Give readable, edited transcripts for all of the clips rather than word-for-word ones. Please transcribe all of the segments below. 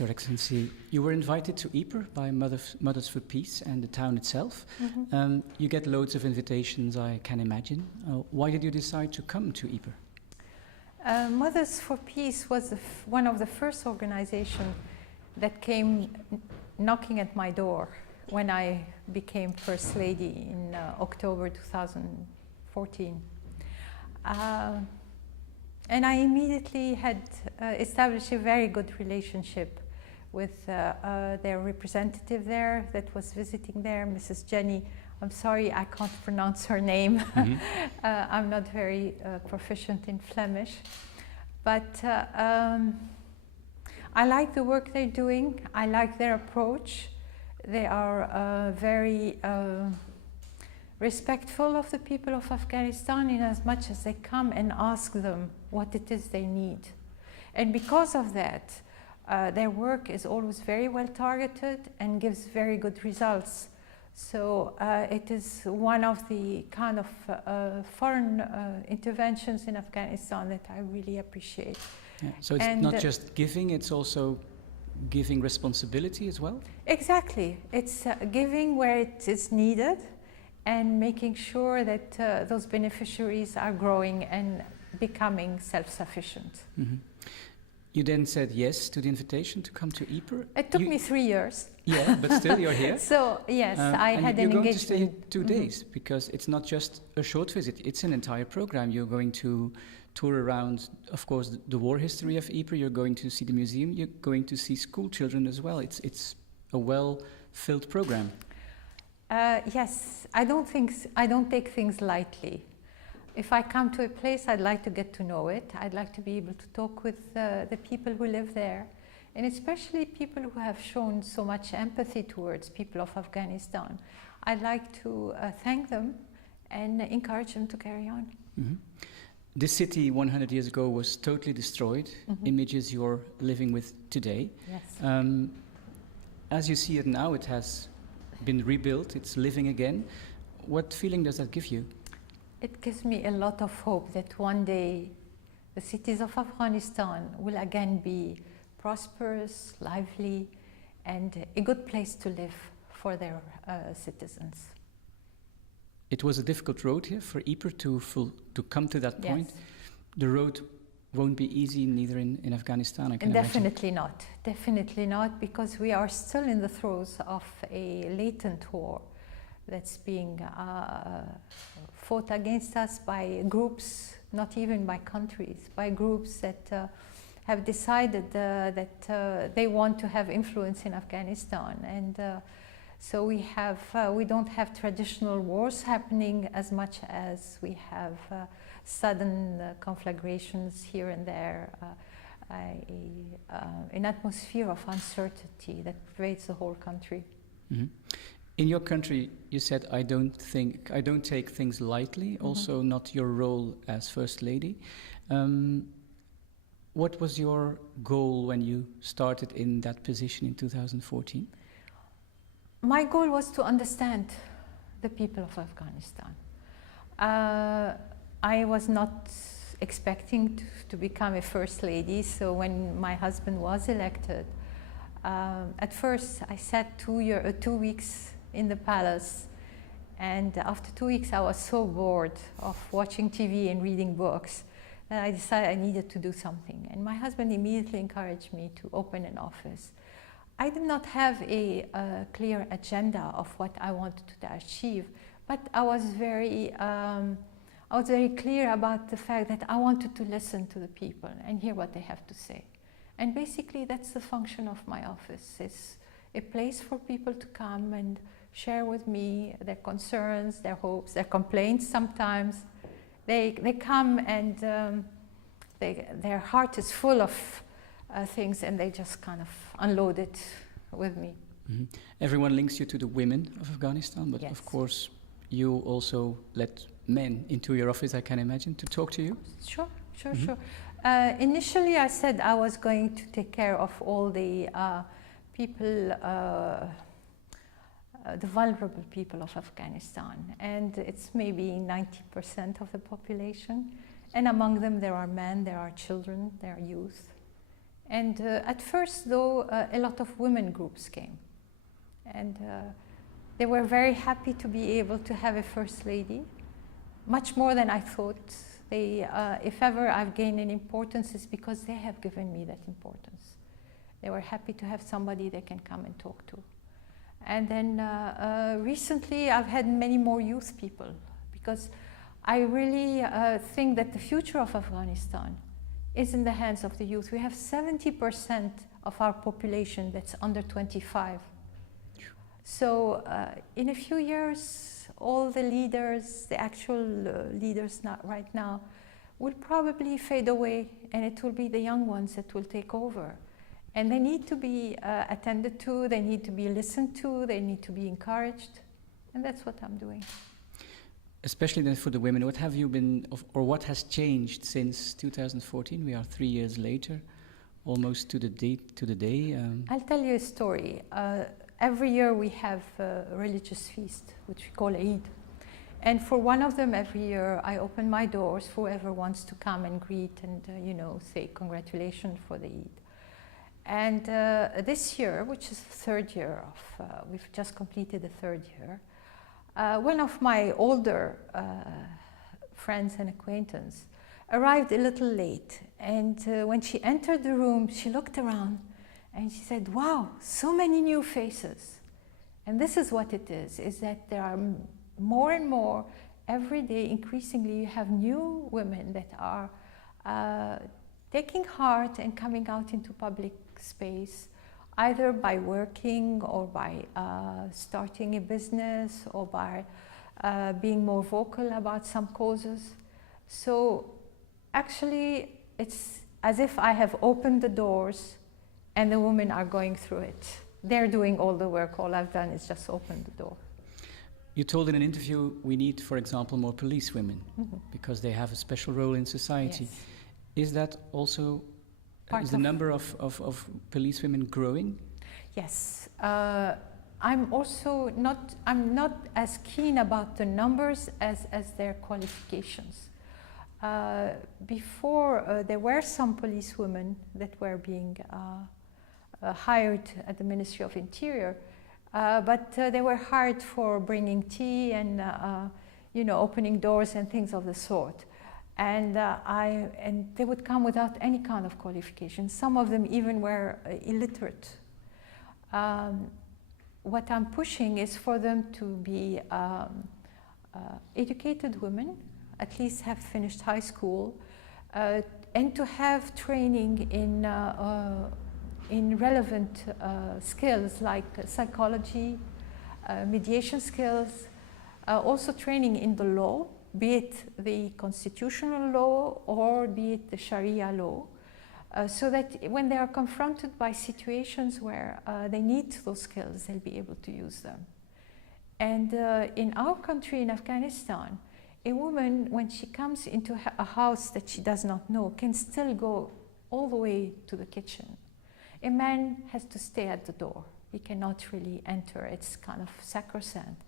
Your Excellency. You were invited to Ypres by Mothers for Peace and the town itself. You get loads of invitations, I can imagine. Why did you decide to come to Ypres? Mothers for Peace was one of the first organizations that came knocking at my door when I became First Lady in October 2014. And I immediately had established a very good relationship with their representative there that was visiting there, Mrs. Jenny. I'm sorry, I can't pronounce her name. I'm not very proficient in Flemish. But I like the work they're doing. I like their approach. They are very respectful of the people of Afghanistan in as much as they come and ask them what it is they need. And because of that, their work is always very well targeted and gives very good results. So it is one of the kind of foreign interventions in Afghanistan that I really appreciate. Yeah. So it's not just giving, it's also giving responsibility as well? Exactly. It's giving where it is needed and making sure that those beneficiaries are growing and becoming self-sufficient. You then said yes to the invitation to come to Ypres. It took me 3 years. Yeah, but still you're here. So yes, I had an engagement. You're going to stay 2 days because it's not just a short visit, it's an entire program. You're going to tour around, of course, the war history of Ypres. You're going to see the museum. You're going to see school children as well. It's a well-filled program. Yes, I don't take things lightly. If I come to a place, I'd like to get to know it. I'd like to be able to talk with the people who live there, and especially people who have shown so much empathy towards people of Afghanistan. I'd like to thank them and encourage them to carry on. This city 100 years ago was totally destroyed, images you're living with today. Yes. As you see it now, it has been rebuilt, it's living again. What feeling does that give you? It gives me a lot of hope that one day the cities of Afghanistan will again be prosperous, lively, and a good place to live for their citizens. It was a difficult road here for Ypres to come to that point. Yes. The road won't be easy neither in Afghanistan, I can Definitely imagine. not. Definitely not, because we are still in the throes of a latent war that's being fought against us by groups, not even by countries, by groups that have decided that they want to have influence in Afghanistan. And so we don't have traditional wars happening as much as we have sudden conflagrations here and there, an atmosphere of uncertainty that pervades the whole country. In your country, you said, I don't take things lightly, also not your role as First Lady. What was your goal when you started in that position in 2014? My goal was to understand the people of Afghanistan. I was not expecting to become a First Lady, so when my husband was elected, at first I sat 2 weeks in the palace, and after 2 weeks I was so bored of watching TV and reading books that I decided I needed to do something. And my husband immediately encouraged me to open an office. I did not have a clear agenda of what I wanted to achieve, but I was very clear about the fact that I wanted to listen to the people and hear what they have to say. And basically that's the function of my office. It's a place for people to come and share with me their concerns, their hopes, their complaints sometimes. They come and their heart is full of things, and they just kind of unload it with me. Everyone links you to the women of Afghanistan, but yes, of course you also let men into your office, I can imagine, to talk to you? Sure. Initially I said I was going to take care of all the people, the vulnerable people of Afghanistan, and it's maybe 90% of the population, and among them there are men, there are children, there are youth, And at first, though, a lot of women groups came. And they were very happy to be able to have a First Lady, much more than I thought. They, if ever I've gained in importance, it's because they have given me that importance. They were happy to have somebody they can come and talk to. And then recently I've had many more youth people, because I really think that the future of Afghanistan is in the hands of the youth. We have 70% of our population that's under 25. So in a few years, all the leaders, the actual leaders not right now, will probably fade away, and it will be the young ones that will take over. And they need to be attended to, they need to be listened to, they need to be encouraged, and that's what I'm doing. Especially then for the women, what have you been, or what has changed since 2014? We are 3 years later, almost to the day. I'll tell you a story. Every year we have a religious feast, which we call H.E. And for one of them every year, I open my doors for whoever wants to come and greet and, you know, say congratulations for the H.E. And this year, which is the third year of, we've just completed the third year, one of my older friends and acquaintances arrived a little late. And when she entered the room, she looked around and she said, wow, so many new faces. And this is what it is that there are more and more, every day, increasingly, you have new women that are taking heart and coming out into public space, either by working or by starting a business or by being more vocal about some causes. So actually, it's as if I have opened the doors and the women are going through it. They're doing all the work. All I've done is just open the door. You told in an interview we need, for example, more police women because they have a special role in society. Yes. Is that also, is the number of police women growing? Yes. I'm also not as keen about the numbers as their qualifications. Before, there were some police women that were being hired at the Ministry of Interior, but they were hired for bringing tea and you know, opening doors and things of the sort. And they would come without any kind of qualification. Some of them even were illiterate. What I'm pushing is for them to be educated women, at least have finished high school, and to have training in relevant skills like psychology, mediation skills, also training in the law, be it the constitutional law or be it the Sharia law, so that when they are confronted by situations where they need those skills, they'll be able to use them. And in our country, in Afghanistan, a woman, when she comes into a house that she does not know, can still go all the way to the kitchen. A man has to stay at the door. He cannot really enter. It's kind of sacrosanct.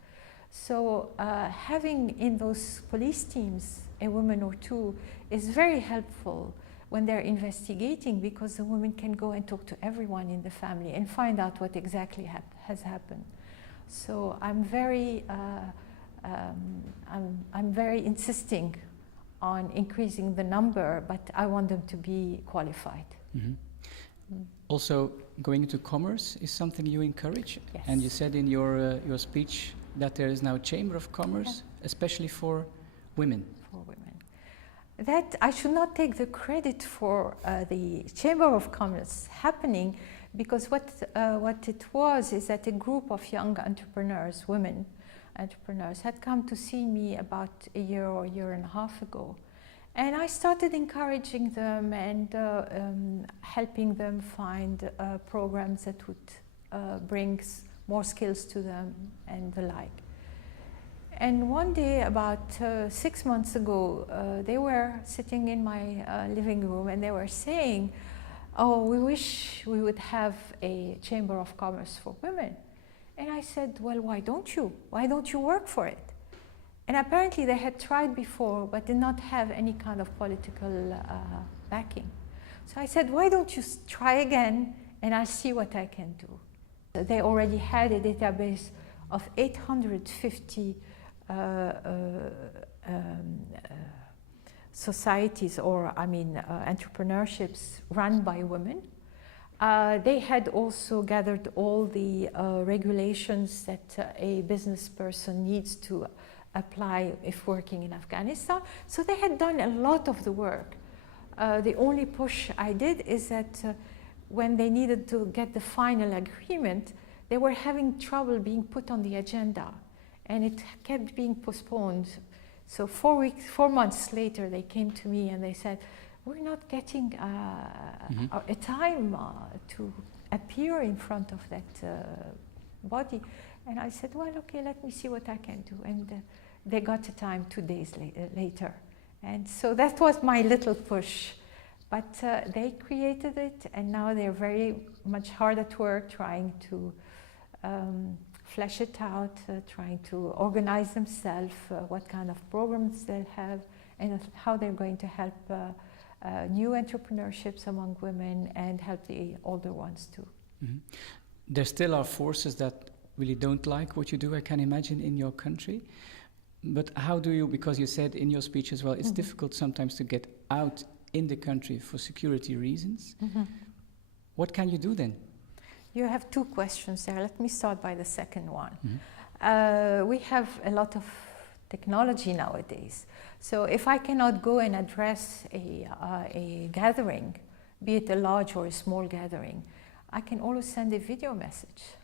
So having in those police teams a woman or two is very helpful when they're investigating, because the woman can go and talk to everyone in the family and find out what exactly has happened. So I'm very insisting on increasing the number, but I want them to be qualified. Mm-hmm. Also, going into commerce is something you encourage. Yes. And you said in your speech that there is now a Chamber of Commerce, especially for women. For women. That I should not take the credit for the Chamber of Commerce happening, because what it was is that a group of young entrepreneurs, women entrepreneurs, had come to see me about a year or year and a half ago. And I started encouraging them and helping them find programs that would bring more skills to them and the like. And one day, about 6 months ago, they were sitting in my living room and they were saying, oh, we wish we would have a Chamber of Commerce for women. And I said, well, why don't you? Why don't you work for it? And apparently they had tried before, but did not have any kind of political backing. So I said, why don't you try again and I'll see what I can do. They already had a database of 850 societies or, entrepreneurships run by women. They had also gathered all the regulations that a business person needs to apply if working in Afghanistan. So they had done a lot of the work. The only push I did is that when they needed to get the final agreement, they were having trouble being put on the agenda, and it kept being postponed. So 4 months later, they came to me and they said, we're not getting a time to appear in front of that body. And I said, well, okay, let me see what I can do. And they got a time 2 days later. And so that was my little push. But they created it, and now they're very much hard at work trying to flesh it out, trying to organize themselves, what kind of programs they'll have, and how they're going to help new entrepreneurships among women and help the older ones too. Mm-hmm. There still are forces that really don't like what you do, I can imagine, in your country. But how do you, because you said in your speech as well, it's difficult sometimes to get out in the country for security reasons. What can you do then? You have 2 questions there. Let me start by the second one. We have a lot of technology nowadays. So if I cannot go and address a gathering, be it a large or a small gathering, I can always send a video message.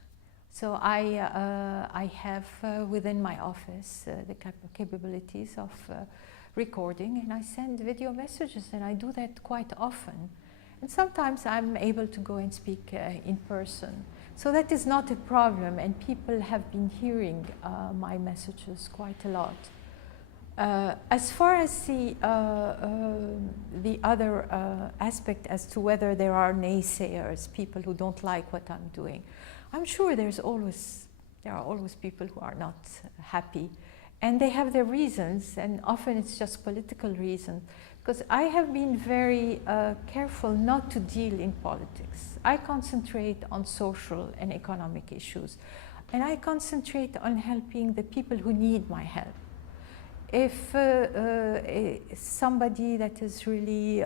So I have within my office the capabilities of recording, and I send video messages, and I do that quite often. And sometimes I'm able to go and speak in person. So that is not a problem, and people have been hearing my messages quite a lot. As far as the other aspect as to whether there are naysayers, people who don't like what I'm doing, I'm sure there are always people who are not happy, and they have their reasons, and often it's just political reasons. Because I have been very careful not to deal in politics. I concentrate on social and economic issues, and I concentrate on helping the people who need my help. If somebody that is really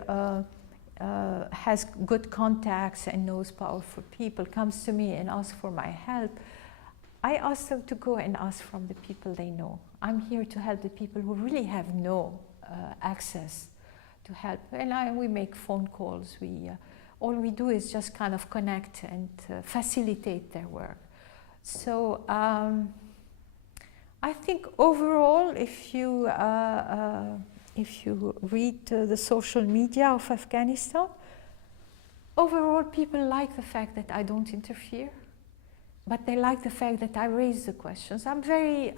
has good contacts and knows powerful people comes to me and asks for my help, I ask them to go and ask from the people they know. I'm here to help the people who really have no access to help. And we make phone calls. All we do is just kind of connect and facilitate their work. So I think overall, if you read the social media of Afghanistan, overall people like the fact that I don't interfere, but they like the fact that I raise the questions. I'm very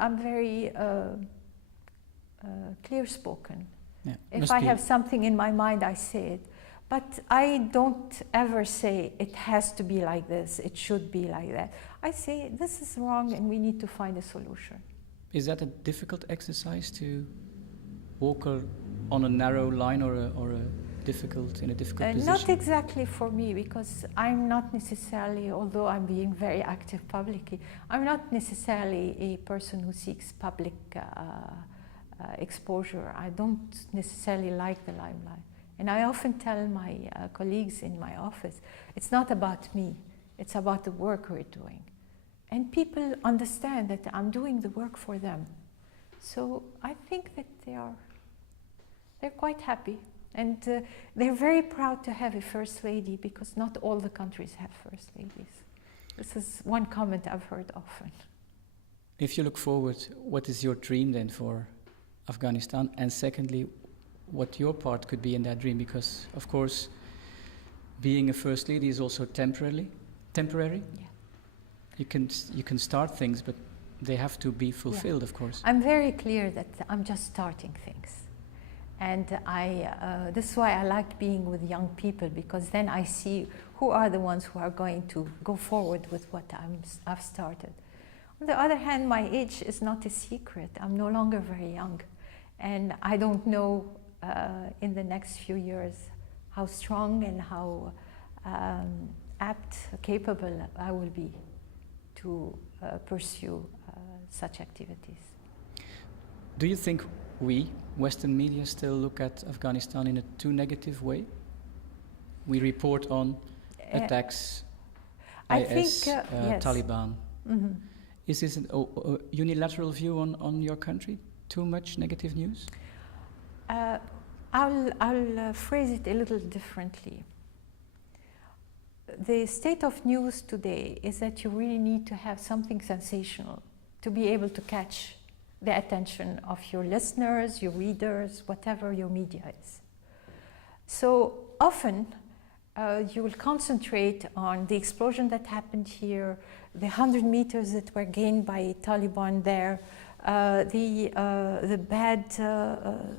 clear-spoken. Yeah, if I have something in my mind, I say it. But I don't ever say it has to be like this, it should be like that. I say this is wrong and we need to find a solution. Is that a difficult exercise to walk on a narrow line or in a difficult position? Not exactly for me, because I'm not necessarily, although I'm being very active publicly, I'm not necessarily a person who seeks public exposure. I don't necessarily like the limelight. And I often tell my colleagues in my office, it's not about me, it's about the work we're doing. And people understand that I'm doing the work for them. So I think that they're quite happy. And they're very proud to have a First Lady, because not all the countries have First Ladies. This is one comment I've heard often. If you look forward, what is your dream then for Afghanistan? And secondly, what your part could be in that dream? Because, of course, being a First Lady is also temporary. Yeah. You can start things, but they have to be fulfilled, of course. I'm very clear that I'm just starting things. And this is why I like being with young people, because then I see who are the ones who are going to go forward with what I've started. On the other hand, my age is not a secret. I'm no longer very young. And I don't know in the next few years how strong and how apt, capable I will be to pursue such activities. Do you think we, Western media, still look at Afghanistan in a too negative way? We report on attacks, IS, yes. Taliban. Mm-hmm. Is this a unilateral view on your country? Too much negative news? I'll phrase it a little differently. The state of news today is that you really need to have something sensational to be able to catch the attention of your listeners, your readers, whatever your media is. So often you will concentrate on the explosion that happened here, the 100 meters that were gained by Taliban there, the bad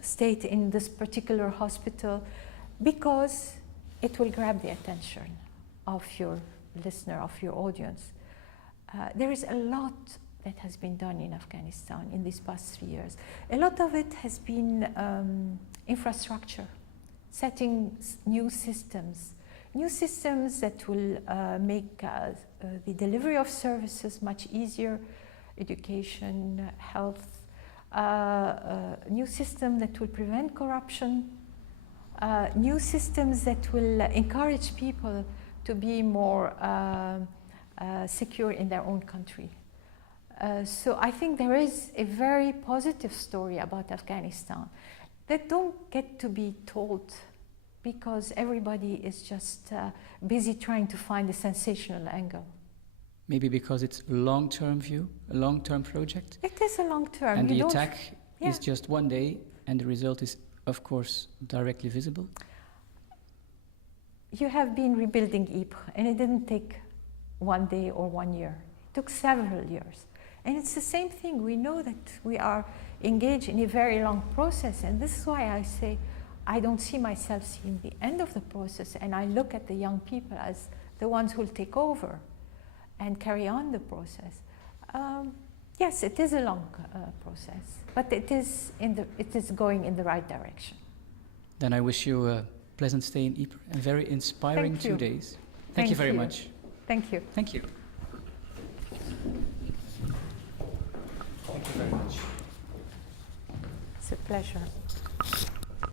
state in this particular hospital, because it will grab the attention of your listener, of your audience. There is a lot that has been done in Afghanistan in these past 3 years. A lot of it has been infrastructure, setting new systems that will make the delivery of services much easier, education, health, new system that will prevent corruption, new systems that will encourage people to be more secure in their own country. So I think there is a very positive story about Afghanistan that don't get to be told because everybody is just busy trying to find a sensational angle. Maybe because it's a long-term view, a long-term project? It is a long-term. And the attack is just one day, and the result is, of course, directly visible? You have been rebuilding Ypres, and it didn't take 1 day or 1 year. It took several years. And it's the same thing. We know that we are engaged in a very long process, and this is why I say I don't see myself seeing the end of the process, and I look at the young people as the ones who will take over and carry on the process. Yes, it is a long process, but it is going in the right direction. Then I wish you a pleasant stay in Ypres and very inspiring 2 days. Thank you very much. Thank you. Thank you. Thank you very much. It's a pleasure.